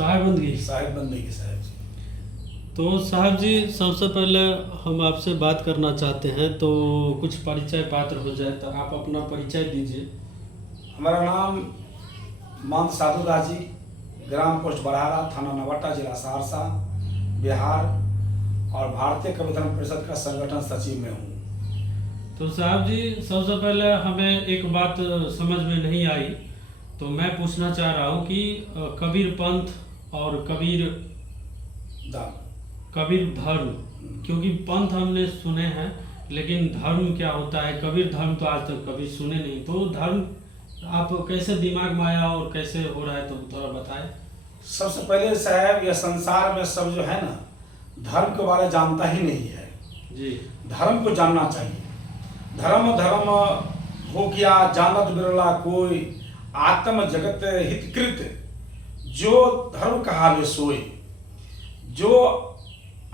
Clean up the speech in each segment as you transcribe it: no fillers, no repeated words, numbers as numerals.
साहिबंदगी। साहिबंदगी साहब जी। तो साहब जी, सबसे पहले हम आपसे बात करना चाहते हैं, तो कुछ परिचय पात्र हो जाए तो आप अपना परिचय दीजिए। हमारा नाम महंत साधु दास जी, ग्राम पोस्ट बड़हारा, थाना नवाटा, जिला सहरसा, बिहार, और भारतीय कवि धर्म परिषद का संगठन सचिव में हूँ। तो साहब जी, सबसे पहले हमें एक बात समझ में नहीं आई, तो मैं पूछना चाह रहा हूँ कि कबीर पंथ और कबीर धर्म, क्योंकि पंथ हमने सुने हैं लेकिन धर्म क्या होता है, कबीर धर्म तो आज तक कभी सुने नहीं। तो धर्म आप कैसे दिमाग में आया और कैसे हो रहा है, तो थोड़ा बताएं। सबसे पहले साहब, यह संसार में सब जो है ना, धर्म के बारे में जानता ही नहीं है जी। धर्म को जानना चाहिए। धर्म धर्म हो गया जानत बिरला कोई, आत्म जगत हितकृत जो धर्म कहा वे सोए। जो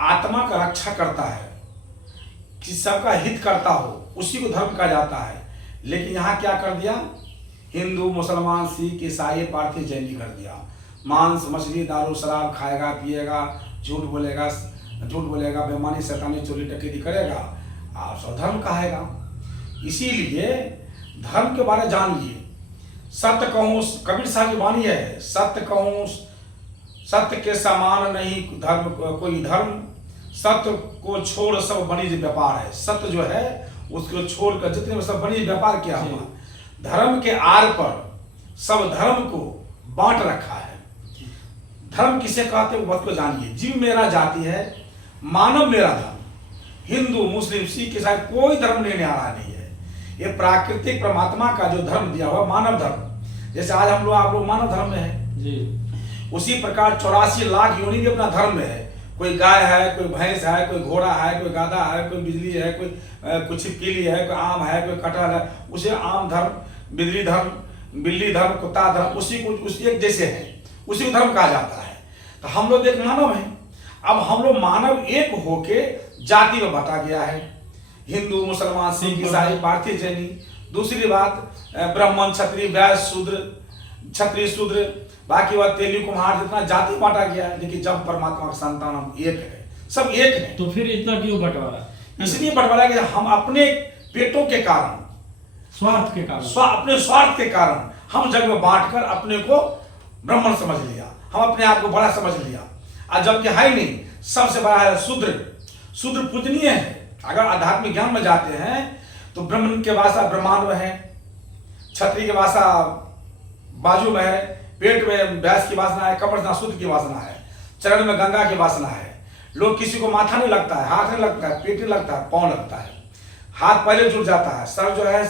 आत्मा का रक्षा करता है, कि सबका हित करता हो, उसी को धर्म कहा जाता है। लेकिन यहाँ क्या कर दिया, हिंदू मुसलमान सिख ईसाई पारसी जैनी कर दिया। मांस मछली दारू शराब खाएगा पिएगा, झूठ बोलेगा बेईमानी शैतानी चोरी डकैती करेगा, और स्वधर्म कहेगा। इसीलिए धर्म के बारे में जानिए। सत्य कहूँ, कबीर साहब की वाणी है, सत्य कहूँ सत्य के समान नहीं धर्म कोई धर्म, सत्य को छोड़ सब वाणिज्य व्यापार है। सत्य जो है उसको छोड़कर जितने सब वाणिज्य व्यापार किया हुआ, धर्म के आर पर सब धर्म को बांट रखा है। धर्म किसे कहते हैं वो बात को जानिए। जीव मेरा जाति है, मानव मेरा धर्म। हिंदू मुस्लिम सिख ईसाई कोई धर्म लेने आ रहा नहीं है। ये प्राकृतिक परमात्मा का जो धर्म दिया हुआ मानव धर्म, जैसे आज हम लोग आप लोग मानव धर्म में है जी, उसी प्रकार 84 लाख योनि भी अपना धर्म में है। कोई गाय है, कोई भैंस है, कोई घोड़ा है, कोई गाधा है, कोई बिजली है, कोई छिपकली है, कोई आम है, कोई कटहल है। उसे आम धर्म, बिजली धर्म, बिल्ली धर्म, कुत्ता धर्म, उसी एक जैसे है, उसी को धर्म कहा जाता है। तो हम लोग एक मानव है। अब हम लोग मानव एक होके जाति में बांटा गया है, हिंदू मुसलमान सिख ईसाई पारसी जैनी। दूसरी बात, ब्राह्मण क्षत्रिय वैश्य शूद्र, क्षत्रिय शूद्र, बाकी बात तेली कुम्हार, जितना जाति बांटा गया है। लेकिन जब परमात्मा का संतान हम एक है, सब एक है, तो फिर इतना क्यों बंटवारा? इसलिए बंटवारा कि हम अपने पेटों के कारण, स्वार्थ के कारण, अपने स्वार्थ के कारण हम जग में बांटकर अपने को ब्राह्मण समझ लिया, हम अपने आप को बड़ा समझ लिया। और जबकि है नहीं, सबसे बड़ा है शूद्र। शूद्र पूजनीय है। अगर आध्यात्मिक ज्ञान में जाते हैं तो ब्राह्मण के वासा ब्रह्मांड में है, क्षत्रिय के वासा बाजू में है, पेट में भैंस की वासना है, कमर में शूद्र की वासना है, चरण में गंगा की वासना है। लोग किसी को माथा नहीं लगता है, हाथ नहीं लगता है, पेट नहीं लगता है, पाँव लगता है। हाथ पहले जुड़ जाता है, सर जो है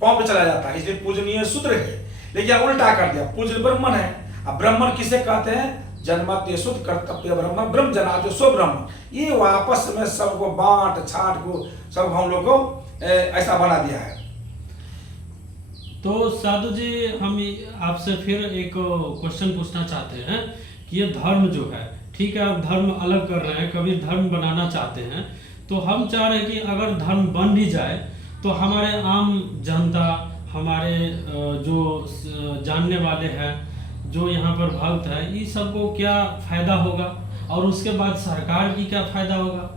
पाँव पे चला जाता है, इसलिए पूजनीय शूद्र है। लेकिन उल्टा कर दिया, पूज्य ब्राह्मण है। अब ब्राह्मण किसे कहते हैं? जन्मते शुद्ध कर्तव्य ब्रह्म, ब्रह्म जनाते सो ब्रह्म। ये वापस में सबको बांट छाट को सब हम लोग को ऐसा बना दिया है। तो साधु जी, हम आपसे फिर एक क्वेश्चन पूछना चाहते हैं कि ये धर्म जो है, ठीक है, आप धर्म अलग कर रहे हैं, कभी धर्म बनाना चाहते हैं, तो हम चाह रहे हैं कि अगर धर्म बन भी जाए तो हमारे आम जनता, हमारे जो जानने वाले हैं, जो यहाँ पर भक्त है, ये सबको क्या फायदा होगा, और उसके बाद सरकार की क्या फायदा होगा?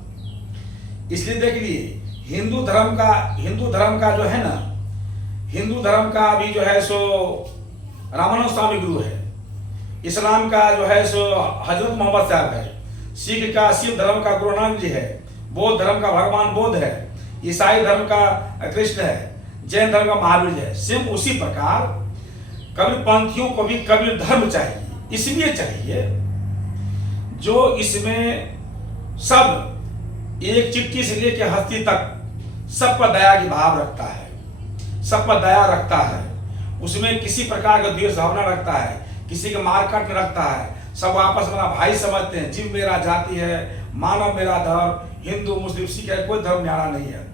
इसलिए देख लिए, हिंदू धर्म का जो है ना, हिंदू धर्म का अभी जो है सो रामानंद स्वामी गुरु है, इस्लाम का जो है सो हजरत मोहम्मद साहब है, सिख का सिख धर्म का गुरु नानक जी है, बौद्ध धर्म का भगवान बुद्ध है, ईसाई धर्म का कृष्ण है, जैन धर्म का महावीर है। सेम उसी प्रकार कबीर पंथियों को भी कबीर धर्म चाहिए। इसलिए चाहिए जो इसमें सब एक चिट्ठी से लेकर हस्ती तक सब पर दया की भाव रखता है, सब पर दया रखता है, उसमें किसी प्रकार का द्वेष भावना रखता है, किसी के मारकाट में रखता है, सब आपस में भाई समझते हैं। जीव मेरा जाति है, मानव मेरा धर्म, हिंदू मुस्लिम सिख है, कोई धर्म न्यारा नहीं है।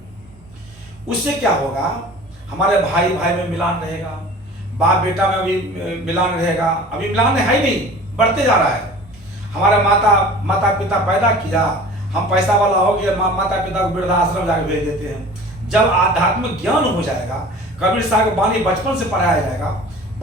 उससे क्या होगा, हमारे भाई भाई में मिलान रहेगा, बाप बेटा में भी मिलान रहेगा। अभी मिलान है ही नहीं, बढ़ते जा रहा है। हमारे माता पिता पैदा किया, हम पैसा वाला हो गया, माता पिता को वृद्धाश्रम जाकर भेज देते हैं। जब आध्यात्मिक ज्ञान हो जाएगा, कबीर साहब की वाणी बचपन से पढ़ाया जाएगा,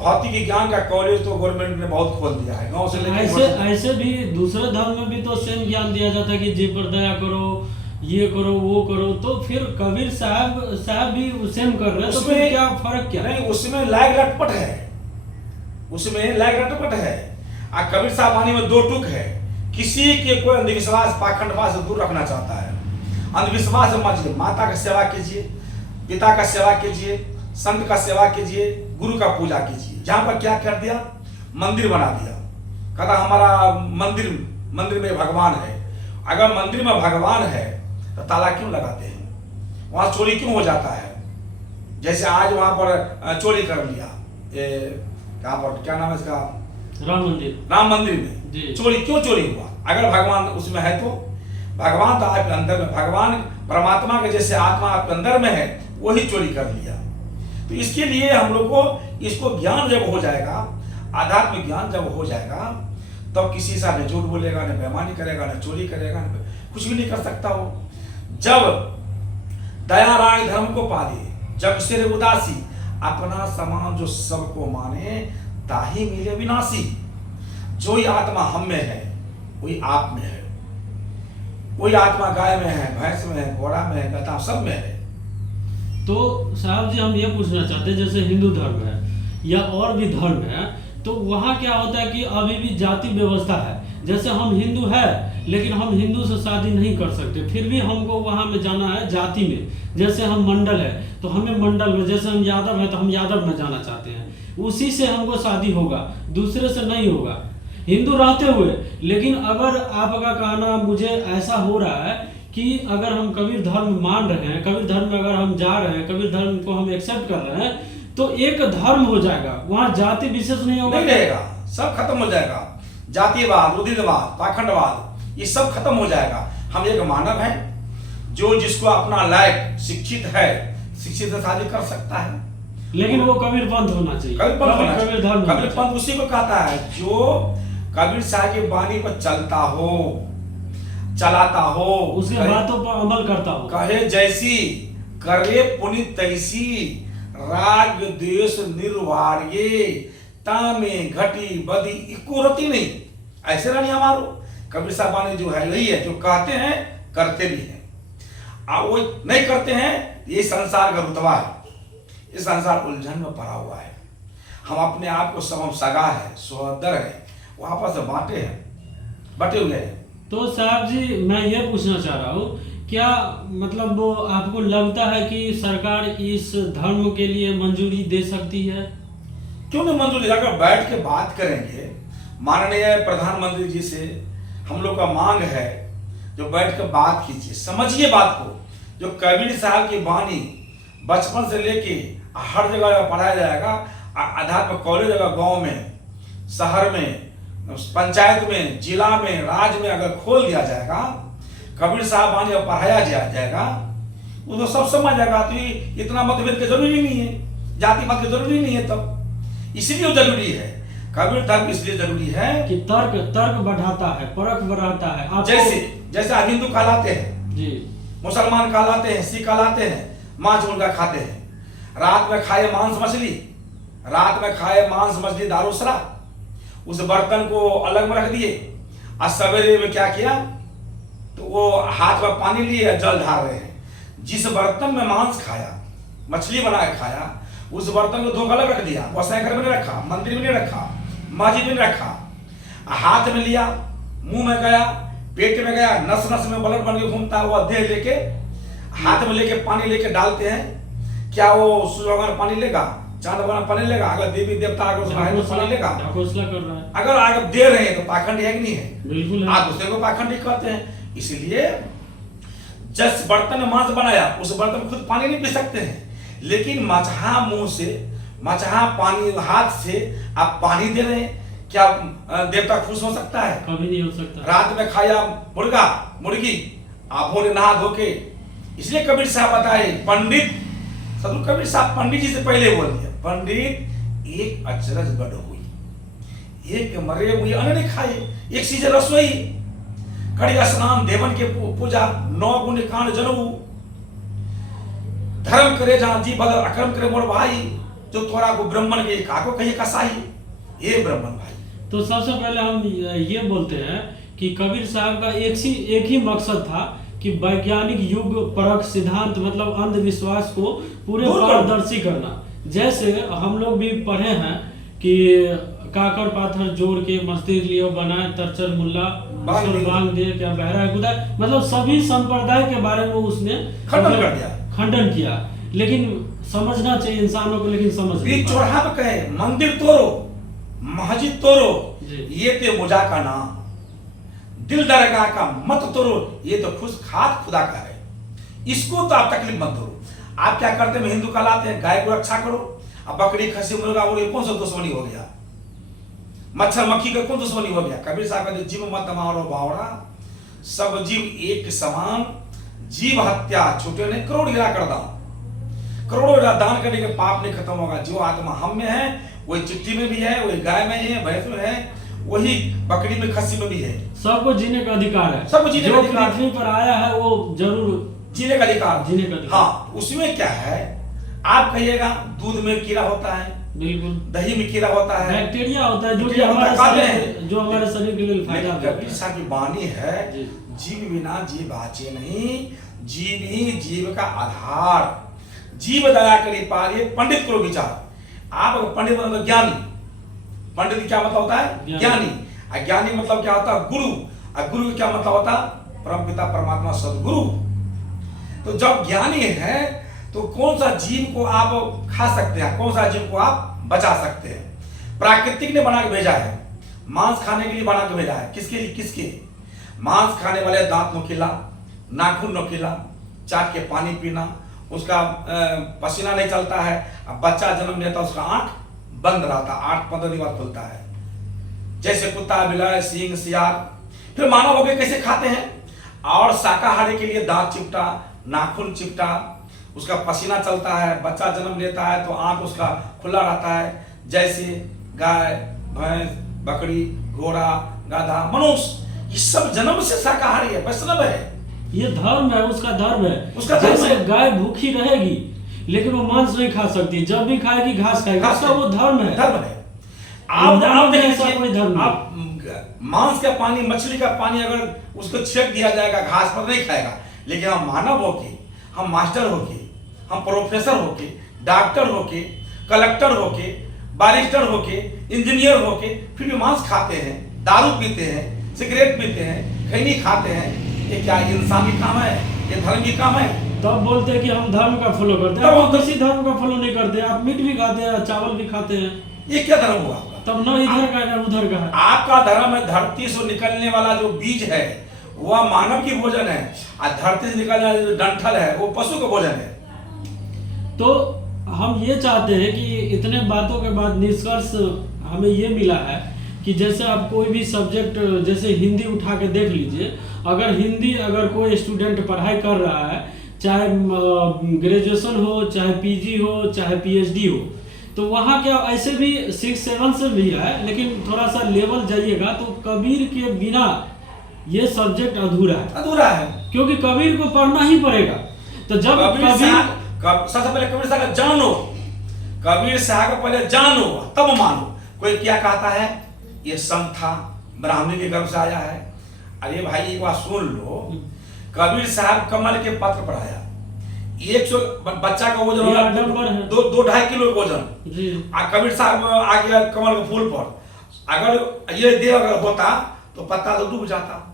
भौतिक ज्ञान का कॉलेज तो गवर्नमेंट ने बहुत खोल दिया है, गांव से ऐसे ऐसे भी दूसरे धर्म में भी तो सेम ज्ञान दिया जाता है कि जीव पर दया करो, ये करो, वो करो। तो फिर कबीर साहब भी सेम कर रहे हैं, तो फिर क्या फर्क क्या? नहीं, उसमें लायक लटपट है, उसमें लायक लटपट है। कबीर साहब वाणी में दो टूक है। किसी के कोई अंधविश्वास पाखंडवाद से दूर रखना चाहता है, अंधविश्वास मत, माता का सेवा कीजिए, पिता का सेवा कीजिए, संत का सेवा कीजिए, गुरु का पूजा कीजिए। जहां पर क्या कर दिया, मंदिर बना दिया, कहता हमारा मंदिर में भगवान है। अगर मंदिर में भगवान है तो ताला क्यों लगाते हैं, वहां चोरी क्यों हो जाता है? जैसे आज वहां पर चोरी कर लिया, कहां पर, क्या नाम है इसका, राम मंदिर में चोरी क्यों चोरी हुआ? अगर भगवान उसमें है तो भगवान तो आपके अंदर में, भगवान परमात्मा के जैसे आत्मा आपके अंदर में है, वही चोरी कर लिया। तो इसके लिए हम लोग को इसको ज्ञान जब हो जाएगा, आध्यात्मिक ज्ञान जब हो जाएगा, तब तो किसी से न झूठ बोलेगा, न बेईमानी करेगा, न चोरी करेगा, न कुछ भी नहीं कर सकता हो। जब दया राय धर्म को पाले, जग सिर उदासी, अपना समान जो सबको माने, ताही मिले विनाशी। जो ही आत्मा हम में है वही आप में है, वही आत्मा गाय में है, भैंस में है, घोड़ा में है, गधा, सब में है। तो साहब जी हम ये पूछना चाहते हैं, जैसे हिंदू धर्म है या और भी धर्म है, तो वहाँ क्या होता है कि अभी भी जाति व्यवस्था है। जैसे हम हिंदू है लेकिन हम हिंदू से शादी नहीं कर सकते, फिर भी हमको वहाँ में जाना है जाति में। जैसे हम मंडल है तो हमें मंडल में, जैसे हम यादव है तो हम यादव में जाना चाहते हैं, उसी से हमको शादी होगा, दूसरे से नहीं होगा, हिंदू रहते हुए। लेकिन अगर आपका कहना मुझे ऐसा हो रहा है कि अगर हम कबीर धर्म मान रहे हैं, कबीर धर्म में अगर हम जा रहे हैं, कबीर धर्म को हम एक्सेप्ट कर रहे हैं, तो एक धर्म हो जाएगा, वहाँ जाति विशेष नहीं होगा, नहीं रहेगा, सब खत्म हो जाएगा। जातिवाद, रुधिरवाद, पाखंडवाद, ये सब खत्म हो जाएगा। हम एक मानव हैं, जो जिसको अपना लायक शिक्षित है, शिक्षित से शादी कर सकता है, लेकिन वो कबीर पंथ होना चाहिए। कबीर धर्म, कबीर पंथ उसी को कहता है जो कबीर साहब की वाणी पर चलता हो, चलाता हो, उसके बातों पर अमल करता हो, कहे जैसी करे पुनित तैसी, राग द्वेष निर्वार्ये, तामे घटी बदी इकुरती नहीं। ऐसे रानी हमारो कबीर साहब वाणी जो है यही है, जो कहते हैं करते भी हैं, वो नहीं करते हैं। ये संसार का रुतबा है, इस संसार उलझन में पड़ा हुआ है। हम अपने आप को सब हम सगा है, सोदर है, वहां पर से बटे हुए हैं। तो साहब जी मैं ये पूछना चाह रहा हूँ, क्या मतलब वो आपको लगता है कि सरकार इस धर्म के लिए मंजूरी दे सकती है? क्यों नहीं मंजूरी? अगर बैठ के बात करेंगे माननीय प्रधानमंत्री जी से, हम लोग का मांग है जो बैठ के बात कीजिए, समझिए बात को। जो कबीर साहब की वाणी बचपन से लेके हर जगह पढ़ाया जाएगा, अध्यात्म कॉलेज अगर गांव में, शहर में, पंचायत में, जिला में, राज्य में अगर खोल दिया जाएगा, कबीर साहब वाणी पढ़ाया जाएगा, वो तो सब समझ जाएगा। तो इतना मतभेद की जरूरी नहीं है, जाति मत की जरूरी नहीं है। तब इसलिए जरूरी है कबीर धर्म, इसलिए जरूरी है कि तर्क बढ़ाता है, परख बढ़ाता है। जैसे आप हिंदू कहलाते हैं जी, मुसलमान कहलाते हैं, सिख कहलाते हैं, मांस मुर्गा खाते हैं, रात में खाए मांस मछली, रात में खाए मांस मछली दारू शराब, उस बर्तन को अलग में रख दिए। आज सवेरे में क्या किया, तो वो हाथ में पानी लिए जल ढाल रहे हैं। जिस बर्तन में मांस खाया, मछली बना के खाया, उस बर्तन को धो के अलग रख दिया। गोसाई घर में नहीं रखा, मंदिर में नहीं रखा, मस्जिद में नहीं रखा, हाथ में लिया, मुंह में गया, पेट में गया, नस नस में ब्लड बन के घूमता है। वो देह लेके हाथ में लेके पानी लेके डालते हैं। क्या वो सूर्य भगवान पानी लेगा, चांद भगवान पानी लेगा? अगर देवी देवता अगर तो पानी लेगा? कर रहा है। अगर आगे दे रहे हैं तो पाखंड है कि नहीं है? बिल्कुल। आप दूसरे को पाखंडी कहते हैं। इसलिए जिस बर्तन में मांस बनाया, उस बर्तन में खुद पानी नहीं पी सकते हैं, लेकिन मचहा मुंह से, मचहा पानी हाथ से आप पानी दे रहे हैं। क्या देवता खुश हो सकता है? कभी नहीं हो सकता। रात में खाया मुर्गा मुर्गी, आप भोरे नहा धो के। इसलिए कबीर साहब बताए, पंडित सदगुरु कबीर साहब पंडित जी से पहले बोल दिया, पंडित एक अचरज गढ़ हुई, एक मरे हुए अन्न नहीं खाए, एक चीज रसोई, कड़ी स्नान देवन के पूजा, 9 गुण कांड जनऊ, धर्म करे जहां जी बदल, अकर्म करे मोर भाई, जो तोरा को ब्राह्मण के काको कहे कसाई, ये ब्राह्मण भाई। तो सबसे पहले हम ये बोलते हैं कि कबीर साहब का एक ही मकसद था कि वैज्ञानिक युग परख सिद्धांत मतलब अंधविश्वास को पूरे पारदर्शी करना। जैसे हम लोग भी पढ़े हैं कि काकर पाथर जोड़ के मस्जिद लियो बनाए तरचर मुल्ला बांग दे क्या बहरा है खुदा, मतलब सभी संप्रदाय के बारे में उसने खंडन किया। लेकिन समझना चाहिए इंसानों को, लेकिन समझ नहीं। चौराहा पे कहे मंदिर तोड़ो, मस्जिद तोड़ो, ये ते मुजा का नाम, दिल दरगाह का मत तोड़ो, ये तो खुदा का है, इसको तो आप तकलीफ मत दो। आप क्या करते हैं, हिंदू कहलाते हैं, गाय को रक्षा करो, अब बकरी खसी मुर्गा वो कौन सा दुश्मनी हो गया, मच्छर मक्खी का कौन दुश्मनी हो गया। कबीर साहब कहते जीव मत मारो बावड़ा, सब जीव एक समान, जीव हत्या छूटे नहीं, करोड़ गिरा कर दान, करोड़ों गिरा दान करने के पाप नहीं खत्म होगा। जो आत्मा हम में है वही चिट्ठी में भी है, वही गाय में है, भैंस में है, वही बकरी में खस्सी में भी है। सबको जीने का अधिकार है, सबको जीने का अधिकार, पृथ्वी पर आया है वो जरूर जीने का अधिकार, जीने का अधिकार। हाँ, उसमें क्या है, आप कहिएगा दूध में कीड़ा होता है, बिल्कुल, दही में कीड़ा होता है, बैक्टीरिया होता है जो हमारे शरीर के लिए फायदा है। कबीर साहब की वाणी है, जीव बिना जीव बाचे नहीं, जीव ही जीव का आधार, जीव दया करी पारे पंडित को विचार। आप अगर पंडित मतलब ज्ञानी, पंडित क्या मतलब होता है, ज्ञानी, अज्ञानी मतलब क्या होता है, गुरु, और गुरु का क्या मतलब होता है, परमपिता परमात्मा सदगुरु। तो जब ज्ञानी है तो कौन सा जीव को आप खा सकते हैं, कौन सा जीव को आप बचा सकते हैं। प्राकृतिक ने बना के भेजा है, मांस खाने के लिए बना के भेजा है, किसके लिए, किसके, मांस खाने वाले दांत नोकीला, नाखून नोकीला, चाट के पानी पीना, उसका पसीना नहीं चलता है, अब बच्चा जन्म लेता उसका आंख बंद रहता, 8-15 दिन बाद खुलता है, जैसे कुत्ता बिलाय सिंह सियार। फिर मानव हो गए कैसे खाते हैं, और शाकाहारी के लिए दांत चिपटा, नाखून चिपटा, उसका पसीना चलता है, बच्चा जन्म लेता है तो आंख उसका खुला रहता है, जैसे गाय भैंस बकरी घोड़ा गाधा मनुष्य, ये सब जन्म से शाकाहारी है, वैष्णव है, ये धर्म है, उसका धर्म है, उसका धर्म है। गाय भूखी रहेगी लेकिन वो मांस नहीं खा सकती, जब भी खाएगी घास खाएगी, उसका वो धर्म है, धर्म है। आप देखिए, कोई धर्म, आप मांस का पानी, मछली का पानी अगर उसको छिड़क दिया जाएगा घास पर नहीं खाएगा, लेकिन हम मानव होके, हम मास्टर होके, हम प्रोफेसर होके, डॉक्टर होके, कलेक्टर होके, बारिस्टर होके, इंजीनियर होके, फिर भी मांस खाते हैं, दारू पीते हैं, सिगरेट पीते हैं, खैनी खाते हैं, ये क्या इंसानी काम है, ये धर्म की काम है। तब बोलते हैं कि हम धर्म का फॉलो करते हैं, आप किसी धर्म का फॉलो नहीं करते, आप मीट भी खाते हैं, चावल भी खाते हैं, ये क्या धर्म हुआ आपका? तब न इधर का है न उधर का है। आपका धर्म है धरती से निकलने वाला जो बीज है वह मानव की भोजन है, और धरती से निकलने वाला जो डंठल है वो पशु का भोजन है। तो हम ये चाहते हैं कि इतने बातों के बाद निष्कर्ष हमें ये मिला है कि जैसे आप कोई भी सब्जेक्ट, जैसे हिंदी उठा के देख लीजिए, अगर हिंदी अगर कोई स्टूडेंट पढ़ाई कर रहा है, चाहे ग्रेजुएशन हो, चाहे पीजी हो, चाहे पीएचडी हो, तो वहाँ क्या ऐसे भी 6-7 से भी है, लेकिन थोड़ा सा लेवल जाइएगा तो कबीर के बिना ये सब्जेक्ट अधूरा है, अधूरा है, क्योंकि कबीर को पढ़ना ही पड़ेगा। तो जब कबीर सबसे पहले कबीर साहब को जानो, कबीर साहब को पहले जानो तब मानो। कोई क्या कहता है, ये संत था, ब्राह्मणी के गर्भ से आया है। अरे भाई एक बात सुन लो, कबीर साहब कमल के पत्र पढ़ाया, 100 बच्चा का वजन होगा 2-2.5 किलो वजन, और कबीर साहब आ गया कमल के फूल पर। अगर ये देह अगर होता तो पत्ता तो डूब जाता,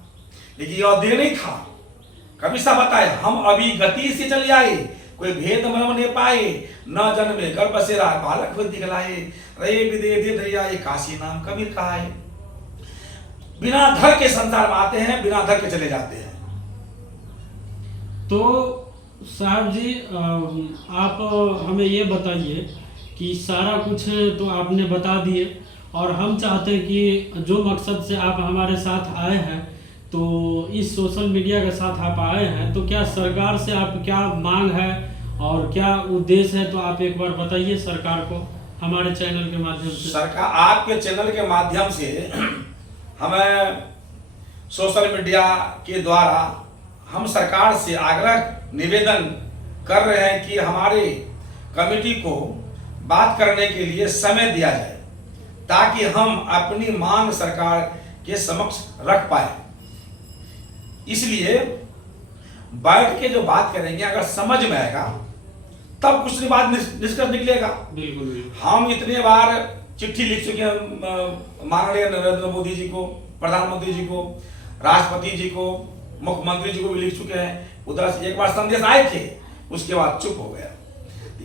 लेकिन यह देह नहीं था। कबीर साहब बताए, हम अभी गति से चले आए, कोई भेद मर्म नहीं पाए, न जन्मे गर्भ से रहा बालक दिखलाए, रे विदे दरिया काशी नाम कबीर कहा है। बिना धर के संसार में आते हैं, बिना धर के चले जाते हैं। तो साहब जी आप हमें ये बताइए कि सारा कुछ तो आपने बता दिए, और हम चाहते हैं कि जो मकसद से आप हमारे साथ आए हैं, तो इस सोशल मीडिया के साथ आप आए हैं, तो क्या सरकार से आप क्या मांग है और क्या उद्देश्य है, तो आप एक बार बताइए सरकार को हमारे चैनल के माध्यम से। सरकार आपके चैनल के माध्यम से हमें सोशल मीडिया के द्वारा हम सरकार से आग्रह निवेदन कर रहे हैं कि हमारे कमेटी को बात करने के लिए समय दिया जाए, ताकि हम अपनी मांग सरकार के समक्ष रख पाए। इसलिए बैठ के जो बात करेंगे, अगर समझ में आएगा तब कुछ नहीं बात निष्कर्ष निकलेगा। बिल्कुल बिल्कुल। हम इतने बार चिट्ठी लिख चुके हैं माननीय नरेंद्र मोदी जी को, प्रधानमंत्री जी को, राष्ट्रपति जी को, मुख्यमंत्री जी को भी लिख चुके हैं। उधर से एक बार संदेश आए थे, उसके बाद चुप हो गया।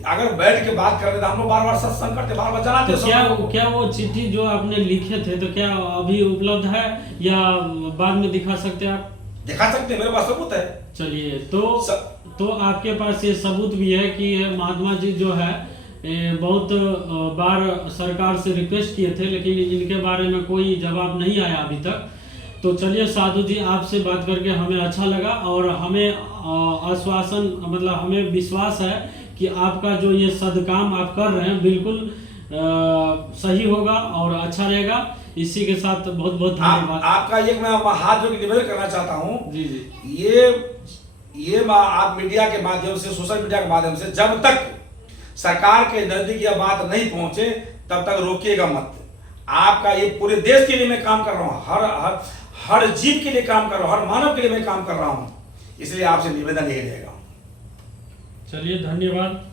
अगर बैठ के बात कर रहे तो हम लोग बार बार सत्संग करते, बार बार जनाते। तो क्या वो चिट्ठी जो आपने लिखे थे तो क्या अभी उपलब्ध है या बाद में दिखा सकते हैं आप? दिखा सकते हैं, मेरे पास सबूत है। चलिए, तो आपके पास ये सबूत भी है कि महात्मा जी जो है बहुत बार सरकार से रिक्वेस्ट किए थे, लेकिन इनके बारे में कोई जवाब नहीं आया अभी तक। तो चलिए साधु जी, आपसे बात करके हमें अच्छा लगा और हमें आश्वासन, मतलब हमें विश्वास है कि आपका जो ये सदकाम आप कर रहे हैं बिल्कुल सही होगा और अच्छा रहेगा। इसी के साथ बहुत बहुत धन्यवाद। आपका एक मैं हाथ जोड़ के निवेदन करना चाहता हूँ। जी जी। ये आप मीडिया के माध्यम से, सोशल मीडिया के माध्यम से, जब तक सरकार के नजदीक यह बात नहीं पहुंचे तब तक रोकिएगा मत। आपका ये पूरे देश के लिए मैं काम कर रहा हूँ, हर जीव के लिए काम कर रहा हूँ, हर मानव के लिए मैं काम कर रहा हूँ। इसलिए आपसे निवेदन यही रहेगा। चलिए, धन्यवाद।